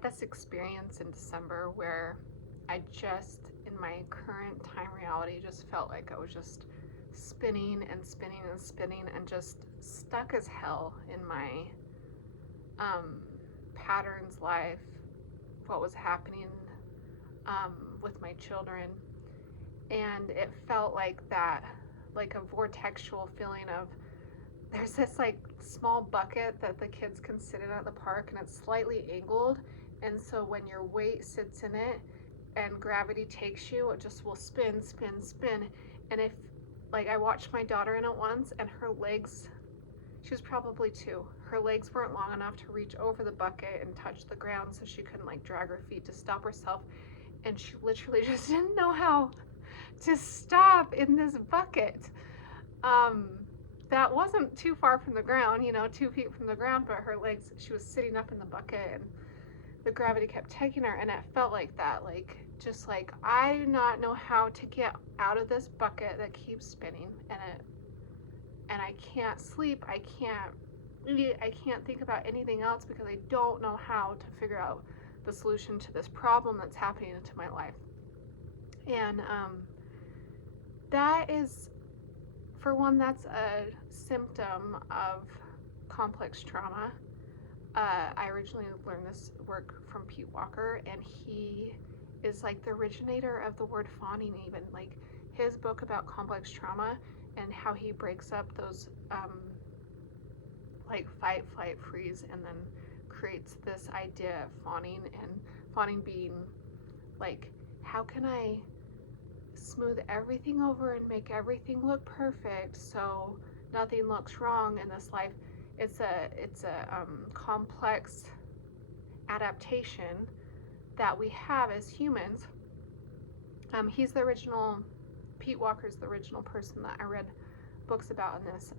had this experience in December where I just, in my current time reality, just felt like I was just spinning and spinning and spinning and just stuck as hell in my um, patterns life, what was happening with my children. And it felt like that, like a vortexual feeling of there's this like small bucket that the kids can sit in at the park, and it's slightly angled, and so when your weight sits in it and gravity takes you, it just will spin, spin, spin. And if, like, I watched my daughter in it once, and her legs, she was probably 2, her legs weren't long enough to reach over the bucket and touch the ground, so she couldn't like drag her feet to stop herself, and she literally just didn't know how to stop in this bucket. um, that wasn't too far from the ground, 2 feet from the ground, but her legs, she was sitting up in the bucket, and the gravity kept taking her, and it felt like that, like, just like, I do not know how to get out of this bucket that keeps spinning, and I can't sleep, I can't eat, I can't think about anything else because I don't know how to figure out the solution to this problem that's happening into my life. And that is, for one, that's a symptom of complex trauma. I originally learned this work from Pete Walker, and he is like the originator of the word fawning, even. Like, his book about complex trauma and how he breaks up those like fight, flight, freeze, and then creates this idea of fawning, and fawning being like, how can I smooth everything over and make everything look perfect so nothing looks wrong in this life. It's a complex adaptation that we have as humans. He's the original, Pete Walker's the original person that I read books about in this.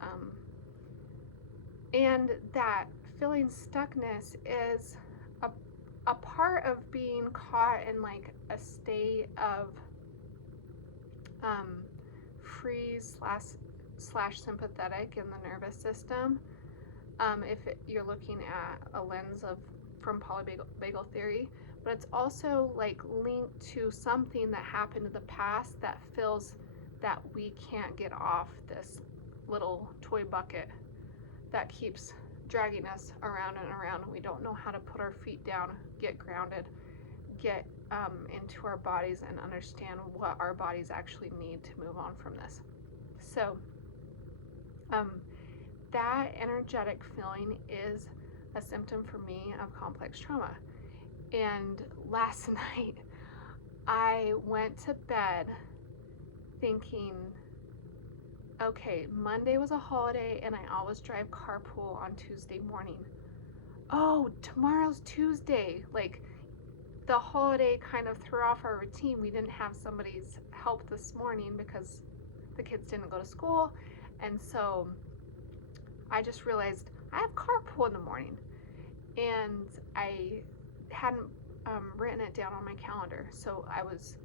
And that feeling stuckness is a part of being caught in like a state of freeze slash sympathetic in the nervous system. If you're looking at a lens of from polyvagal theory, but it's also like linked to something that happened in the past that feels that we can't get off this little toy bucket that keeps dragging us around and around, and we don't know how to put our feet down, get grounded, get into our bodies, and understand what our bodies actually need to move on from this. So that energetic feeling is a symptom for me of complex trauma. And last night I went to bed thinking, okay, Monday was a holiday and I always drive carpool on Tuesday morning. Oh, tomorrow's Tuesday. Like, the holiday kind of threw off our routine. We didn't have somebody's help this morning because the kids didn't go to school. And so I just realized I have carpool in the morning. And I hadn't written it down on my calendar. So I was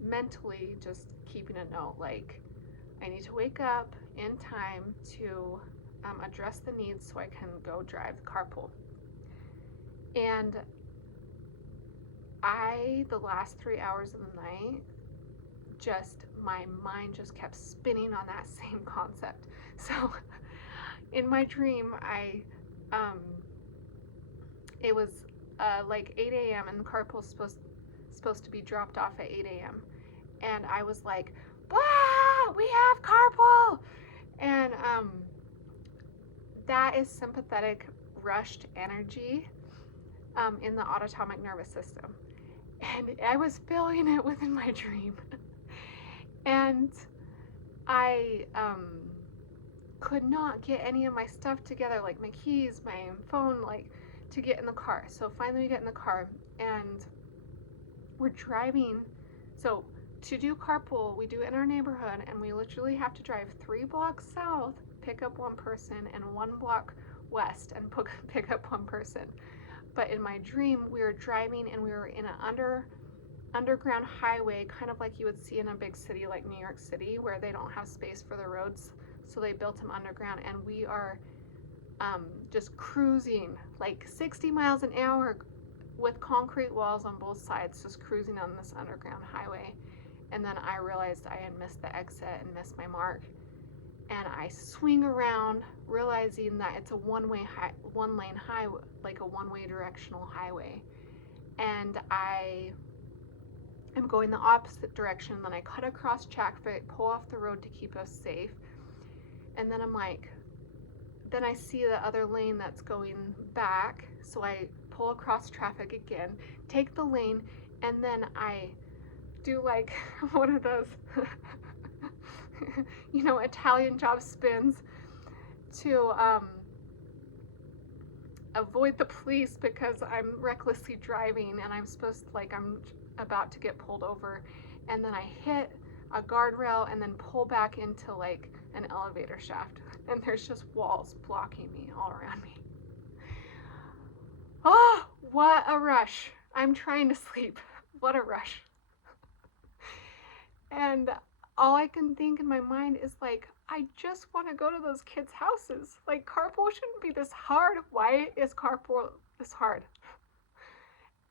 mentally just keeping a note, like, I need to wake up in time to address the needs so I can go drive the carpool. And the last 3 hours of the night, my mind just kept spinning on that same concept. So in my dream, it was like 8 a.m. and the carpool was supposed to be dropped off at 8 a.m. And I was like, "Bah! We have carpool!" And that is sympathetic rushed energy in the autonomic nervous system. And I was feeling it within my dream. And I could not get any of my stuff together, like my keys, my phone, like, to get in the car. So finally we get in the car and we're driving. So to do carpool, we do it in our neighborhood, and we literally have to drive 3 blocks south, pick up one person, and 1 block west and pick up one person. But in my dream, we were driving and we were in an underground highway, kind of like you would see in a big city like New York City, where they don't have space for the roads, so they built them underground. And we are just cruising like 60 miles an hour with concrete walls on both sides, just cruising on this underground highway. And then I realized I had missed the exit and missed my mark. And I swing around, realizing that it's a one lane highway, like a one-way directional highway. And I am going the opposite direction. Then I cut across traffic, pull off the road to keep us safe. And then then I see the other lane that's going back. So I pull across traffic again, take the lane, and then I do like one of those, Italian job spins to avoid the police because I'm recklessly driving and I'm about to get pulled over. And then I hit a guardrail and then pull back into like an elevator shaft. And there's just walls blocking me all around me. Oh, what a rush. I'm trying to sleep. What a rush. And all I can think in my mind is like, I just want to go to those kids' houses. Like, carpool shouldn't be this hard. Why is carpool this hard?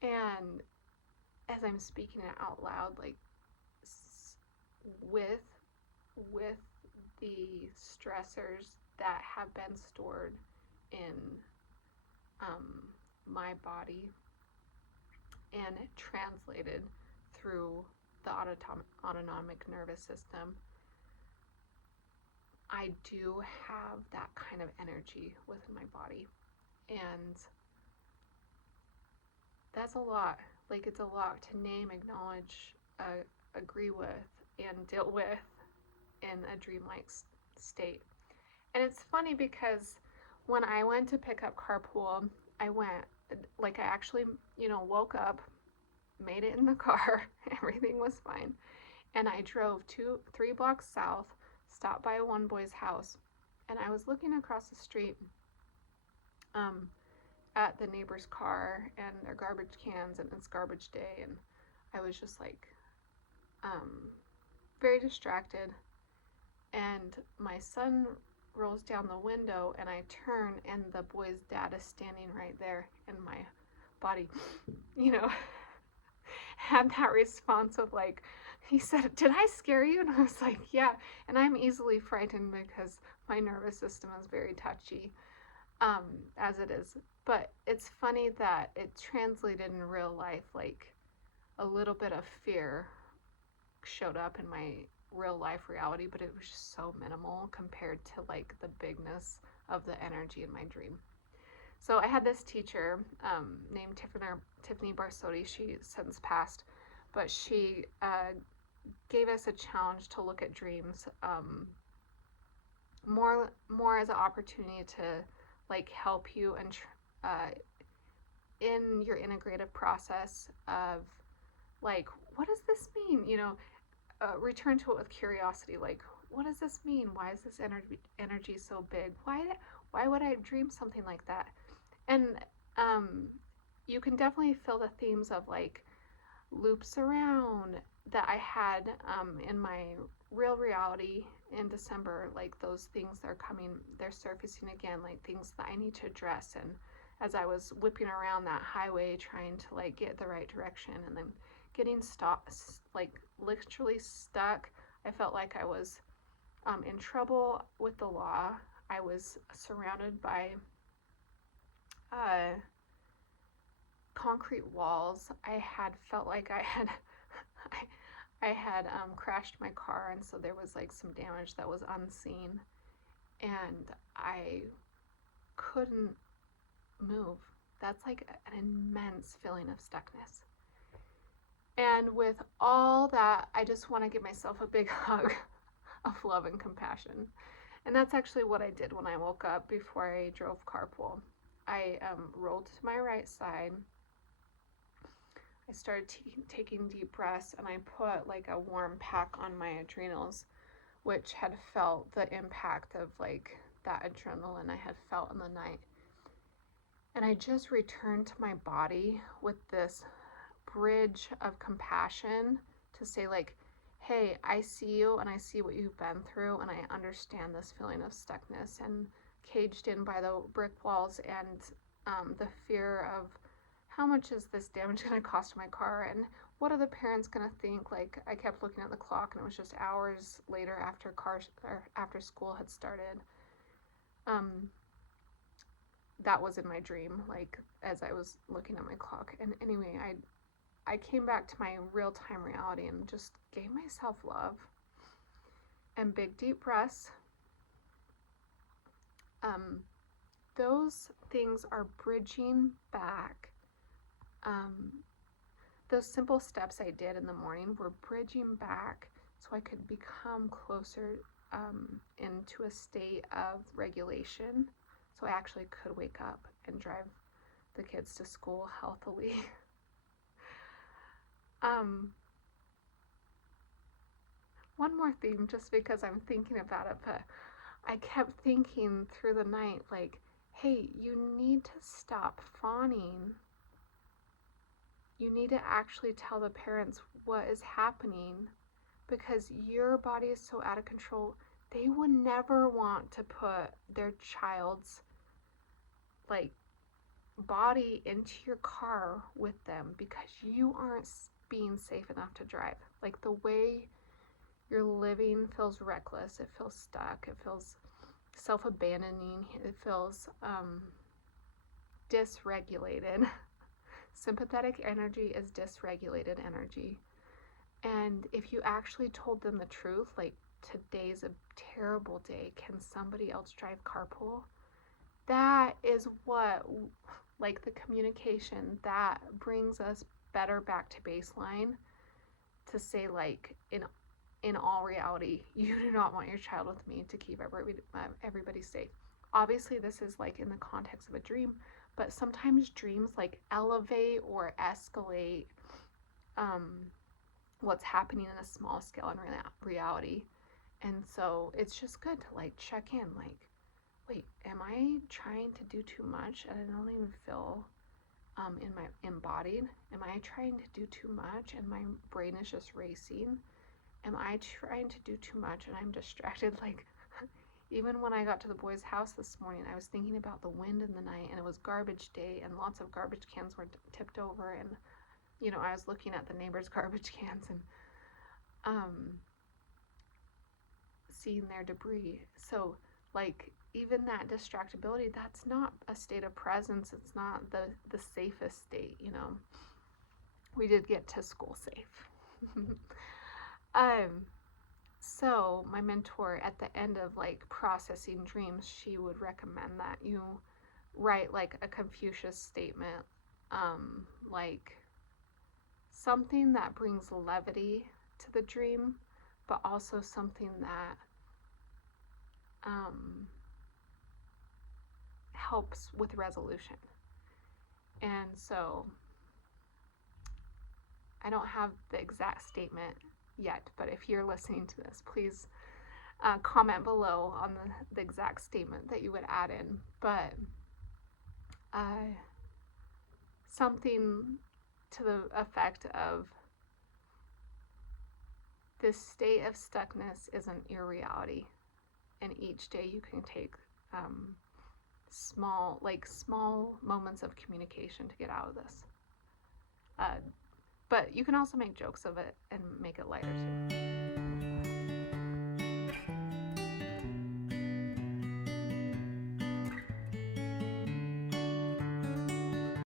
And as I'm speaking it out loud, like, with the stressors that have been stored in my body and translated through the autonomic nervous system, I do have that kind of energy within my body. And that's a lot. Like, it's a lot to name, acknowledge, agree with, and deal with in a dreamlike state. And it's funny because when I went to pick up carpool, I actually, woke up, made it in the car, everything was fine. And I drove 3 blocks south, stopped by one boy's house, and I was looking across the street at the neighbor's car and their garbage cans, and it's garbage day, and I was just like very distracted. And my son rolls down the window, and I turn, and the boy's dad is standing right there, and my body, had that response of like, he said, "Did I scare you?" And I was like, "Yeah." And I'm easily frightened because my nervous system is very touchy, as it is. But it's funny that it translated in real life, like a little bit of fear showed up in my real life reality, but it was just so minimal compared to like the bigness of the energy in my dream. So I had this teacher named Tiffany Barsotti. She since passed, but she gave us a challenge to look at dreams more as an opportunity to like help you and in your integrative process of like, what does this mean? Return to it with curiosity. Like, what does this mean? Why is this energy so big? Why would I dream something like that? And you can definitely feel the themes of like loops around that I had in my real reality in December. Like, those things they're surfacing again, like things that I need to address. And as I was whipping around that highway trying to like get the right direction and then getting stopped, like literally stuck, I felt like I was in trouble with the law. I was surrounded by concrete walls. I had felt like I had crashed my car, and so there was like some damage that was unseen, and I couldn't move. That's like an immense feeling of stuckness. And with all that, I just want to give myself a big hug of love and compassion. And that's actually what I did when I woke up before I drove carpool. I rolled to my right side. I started taking deep breaths, and I put like a warm pack on my adrenals, which had felt the impact of like that adrenaline I had felt in the night. And I just returned to my body with this bridge of compassion to say like, hey, I see you and I see what you've been through, and I understand this feeling of stuckness and caged in by the brick walls and the fear of how much is this damage going to cost my car? And what are the parents going to think? Like, I kept looking at the clock, and it was just hours later after school had started. That was in my dream, like, as I was looking at my clock. And anyway, I came back to my real-time reality and just gave myself love and big deep breaths. Those things are bridging back. Those simple steps I did in the morning were bridging back so I could become closer into a state of regulation, so I actually could wake up and drive the kids to school healthily. One more thing, just because I'm thinking about it, but I kept thinking through the night, like, hey, you need to stop fawning. You need to actually tell the parents what is happening, because your body is so out of control. They would never want to put their child's like body into your car with them because you aren't being safe enough to drive. Like, the way you're living feels reckless. It feels stuck. It feels self-abandoning. It feels dysregulated. Sympathetic energy is dysregulated energy. And if you actually told them the truth, like, today's a terrible day, can somebody else drive carpool? That is what, like, the communication that brings us better back to baseline, to say, like, in all reality, you do not want your child with me to keep everybody safe. Obviously, this is like in the context of a dream, but sometimes dreams like elevate or escalate what's happening in a small scale in reality. And so it's just good to like check in, like, wait, am I trying to do too much and I don't even feel embodied? Am I trying to do too much and my brain is just racing? Am I trying to do too much and I'm distracted? Like, even when I got to the boys' house this morning, I was thinking about the wind in the night, and it was garbage day, and lots of garbage cans were tipped over, and, you know, I was looking at the neighbors' garbage cans and seeing their debris. So, like, even that distractibility, that's not a state of presence. It's not the safest state, you know. We did get to school safe. So my mentor, at the end of like processing dreams, she would recommend that you write like a Confucius statement, like something that brings levity to the dream, but also something that helps with resolution. And so I don't have the exact statement yet, but if you're listening to this, please comment below on the exact statement that you would add in. But something to the effect of, this state of stuckness isn't your reality, and each day you can take small moments of communication to get out of this. But you can also make jokes of it and make it lighter too.